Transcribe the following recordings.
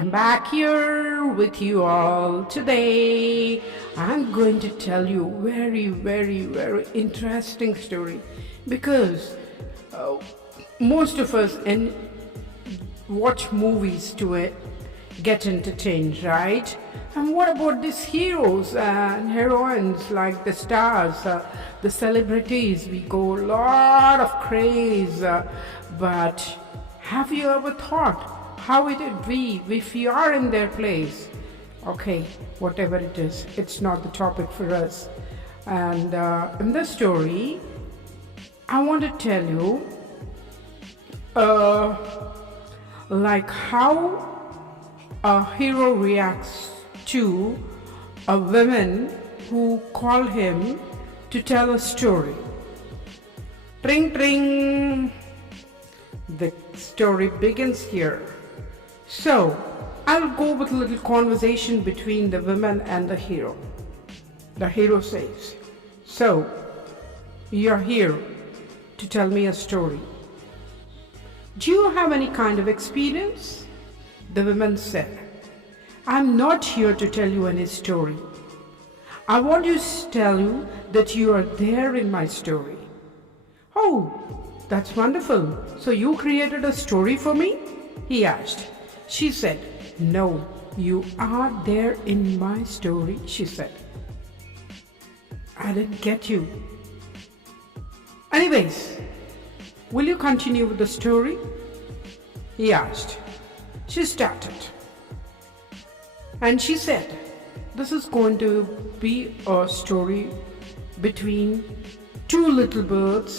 I'm back here with you all today. I'm going to tell you very interesting story because most of us watch movies to get entertained, right? And what about these heroes and heroines like the stars, the celebrities? We go a lot of craze, but have you ever thought how it would be if you are in their place? Okay, whatever it is, it's not the topic for us. And in this story, I want to tell you like how a hero reacts to a woman who call him to tell a story. Tring tring. The story begins here. So, I'll go with a little conversation between the woman and the hero. The hero says, "So, you're here to tell me a story. Do you have any kind of experience?" The woman said, "I'm not here to tell you any story. I want to tell you that you are there in my story." "Oh, that's wonderful. So you created a story for me?" he asked. She said, "No, you are there in my story," she said. "I didn't get you. Anyways, will you continue with the story?" he asked. She started. And she said, "This is going to be a story between two little birds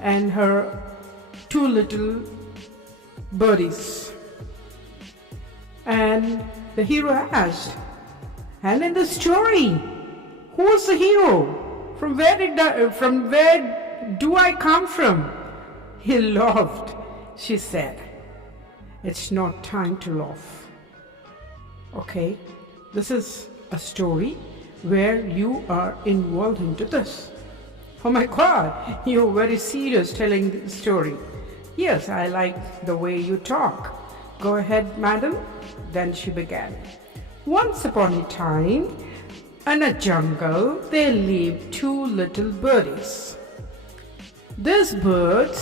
and her two little birdies." And the hero asked, "And in the story, who is the hero? From where do I come from?" He laughed. She said, "It's not time to laugh. Okay, this is a story where you are involved into this." "Oh my God, you're very serious telling the story." "Yes, I like the way you talk." "Go ahead, madam." Then she began. "Once upon a time, in a jungle, there lived two little birdies. These birds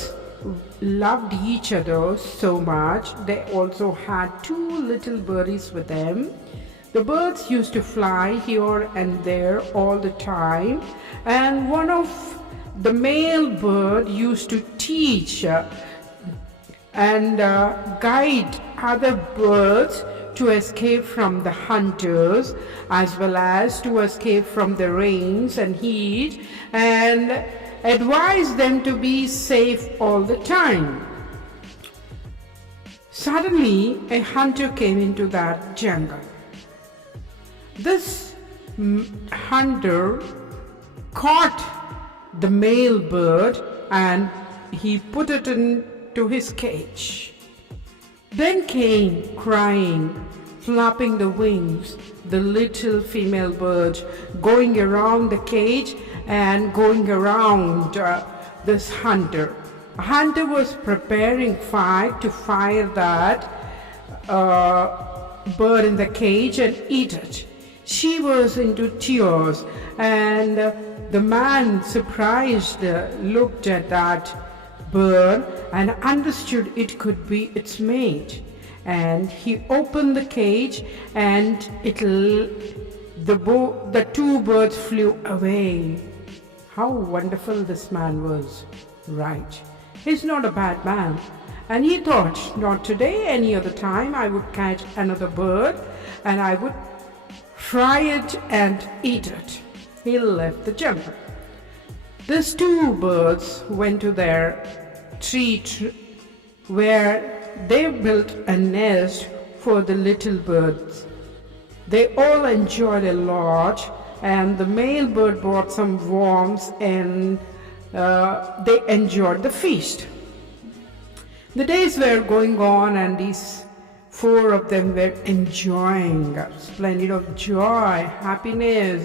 loved each other so much, they also had two little birdies with them. The birds used to fly here and there all the time, and one of the male bird used to teach and guide other birds to escape from the hunters, as well as to escape from the rains and heat, and advise them to be safe all the time. Suddenly, a hunter came into that jungle. This hunter caught the male bird and he put it into his cage. Then came crying, flapping the wings, the little female bird going around the cage and going around this hunter. A hunter was preparing fire to fire that bird in the cage and eat it. She was into tears, and the man, surprised, looked at that bird and understood it could be its mate. And he opened the cage, and the two birds flew away. How wonderful this man was, right? He's not a bad man. And he thought, not today, any other time I would catch another bird and I would fry it and eat it. He left the jungle. These two birds went to their tree where they built a nest for the little birds. They all enjoyed a lot, and the male bird brought some worms, and they enjoyed the feast. The days were going on, and these four of them were enjoying splendid of joy, happiness,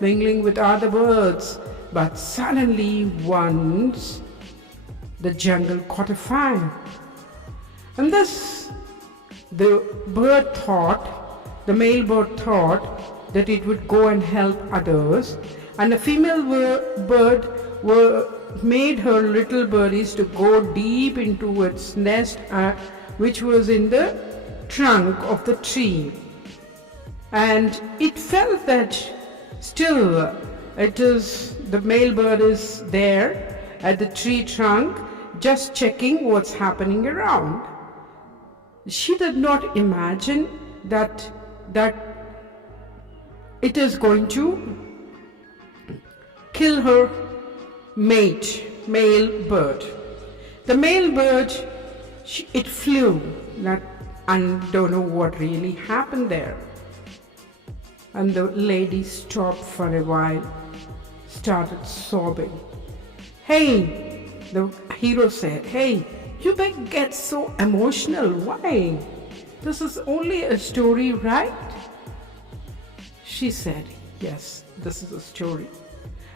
mingling with other birds. But suddenly once the jungle caught a fire. And thus the the male bird thought that it would go and help others, and the female bird made her little birdies to go deep into its nest, which was in the trunk of the tree. And it felt that still the male bird is there at the tree trunk, just checking what's happening around. She did not imagine that it is going to kill her male bird. The male bird, it flew, and don't know what really happened there. And the lady stopped for a while, started sobbing. "Hey," the hero said, "Hey, you better get so emotional. Why? This is only a story, right?" She said, "Yes, this is a story."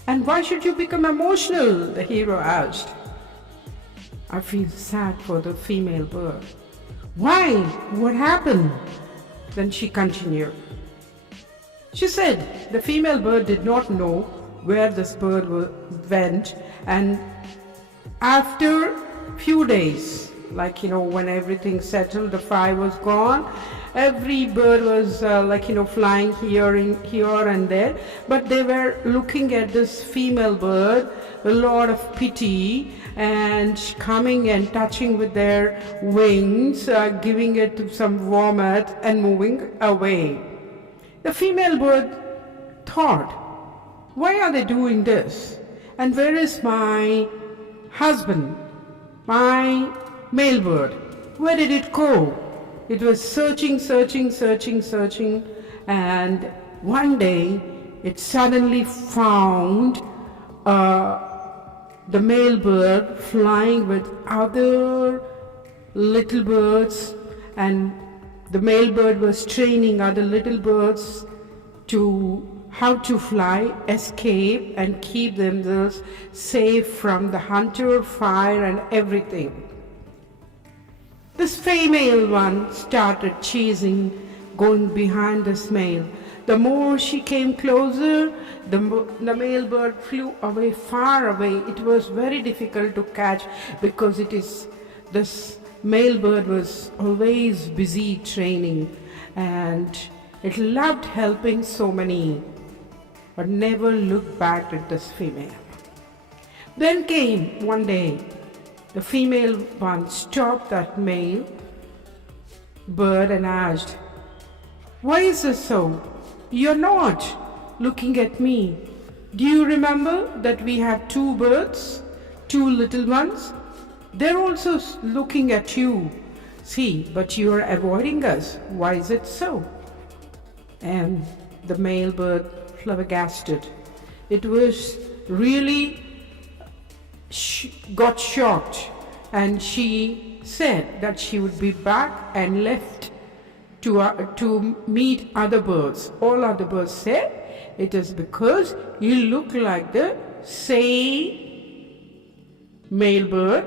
"And why should you become emotional?" the hero asked. "I feel sad for the female bird." "Why? What happened?" Then she continued. She said the female bird did not know where this bird went, and after few days, when everything settled, the fire was gone, every bird was flying here and there, but they were looking at this female bird a lot of pity, and coming and touching with their wings, giving it some warmth and moving away. The female bird thought, "Why are they doing this? And where is my husband, my male bird? Where did it go?" It was searching, and one day it suddenly found the male bird flying with other little birds, and the male bird was training other little birds to how to fly, escape, and keep themselves safe from the hunter, fire, and everything. This female one started chasing, going behind this male. The more she came closer, the male bird flew away, far away. It was very difficult to catch because this male bird was always busy training, and it loved helping so many, but never looked back at this female. Then came one day, the female one stopped that male bird and asked, "Why is this so? You're not looking at me. Do you remember that we have two birds, two little ones? They're also looking at you. See, but you are avoiding us. Why is it so?" And the male bird flabbergasted. It was really got shocked, and she said that she would be back and left to meet other birds. All other birds said, "It is because you look like the same male bird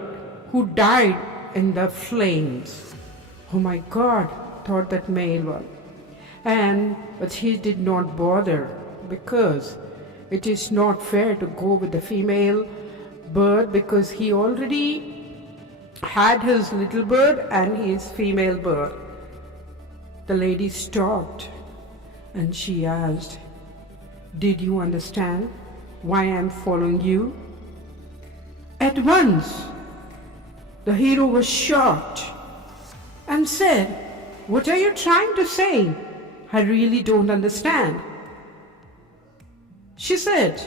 who died in the flames." "Oh my God," thought that male one. But he did not bother, because it is not fair to go with the female bird, because he already had his little bird and his female bird. The lady stopped and she asked, "Did you understand why I am following you?" At once, the hero was shocked and said, "What are you trying to say? I really don't understand." She said,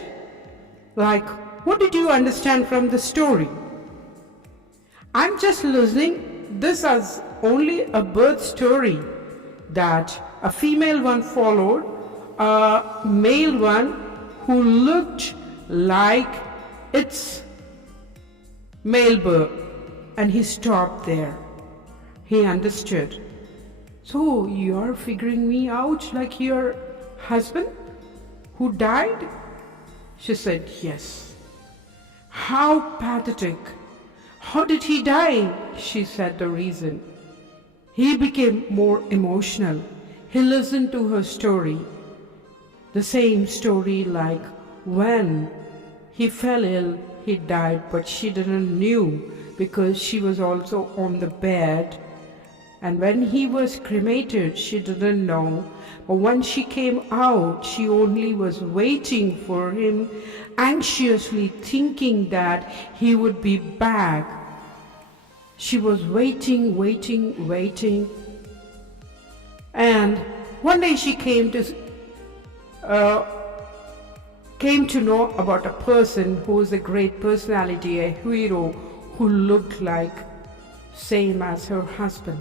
"What did you understand from the story?" "I'm just listening. This is only a bird story, that a female one followed a male one who looked like its male bird, and he stopped there. He understood. So you're figuring me out like your husband who died?" She said, "Yes." "How pathetic. How did he die?" She said the reason. He became more emotional. He listened to her story, the same story like when he fell ill, he died, but she didn't knew because she was also on the bed. And when he was cremated, she didn't know. But when she came out, she only was waiting for him, anxiously thinking that he would be back. She was waiting, waiting, waiting. And one day she came to know about a person who was a great personality, a hero who looked like same as her husband.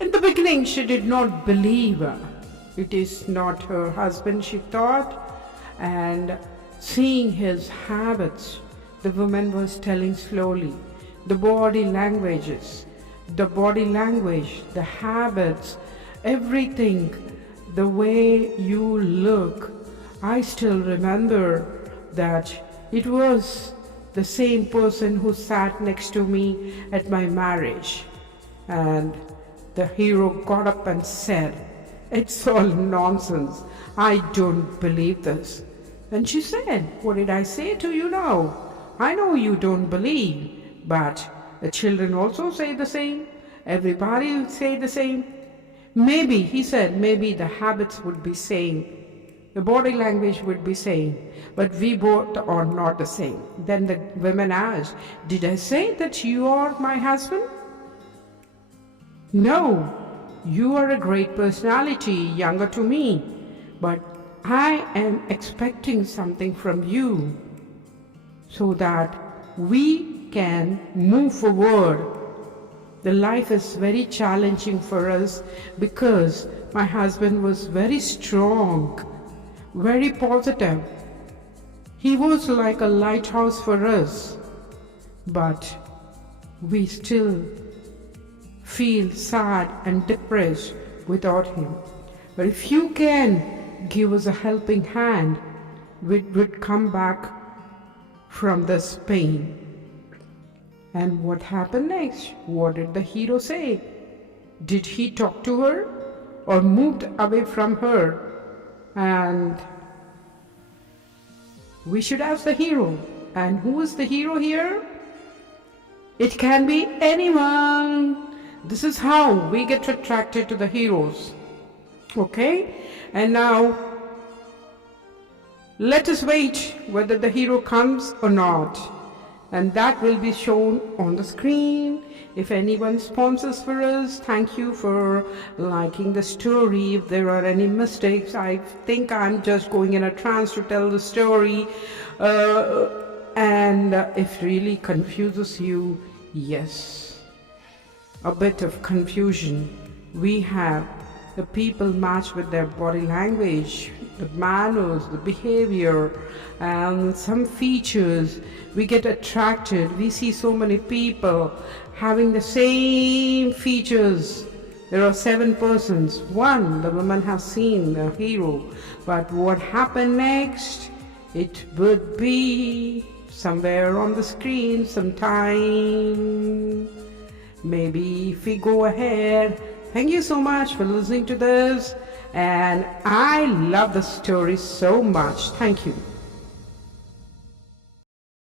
In the beginning, she did not believe it is not her husband, she thought. And seeing his habits, the woman was telling slowly, the body language, the habits, everything, the way you look. I still remember that it was the same person who sat next to me at my marriage. And the hero got up and said, "It's all nonsense. I don't believe this." And she said, "What did I say to you now? I know you don't believe, but the children also say the same. Everybody would say the same. Maybe," he said, "maybe the habits would be same. The body language would be same, but we both are not the same." Then the women asked, "Did I say that you are my husband?" "No, you are a great personality, younger to me, but I am expecting something from you so that we can move forward. The life is very challenging for us because my husband was very strong, very positive. He was like a lighthouse for us, but we still feel sad and depressed without him. But if you can give us a helping hand, we would come back from this pain." And what happened next? What did the hero say? Did he talk to her or moved away from her? And we should ask the hero. And who is the hero here? It can be anyone. This is how we get attracted to the heroes. Okay? And now, let us wait whether the hero comes or not. And that will be shown on the screen. If anyone sponsors for us, thank you for liking the story. If there are any mistakes, I think I'm just going in a trance to tell the story. And if really confuses you, yes, a bit of confusion. We have the people match with their body language, the manners, the behavior, and some features. We get attracted. We see so many people having the same features. There are 7 persons. One, the woman has seen the hero. But what happened next? It would be somewhere on the screen sometime. Maybe if we go ahead. Thank you so much for listening to this. And I love the story so much. Thank you.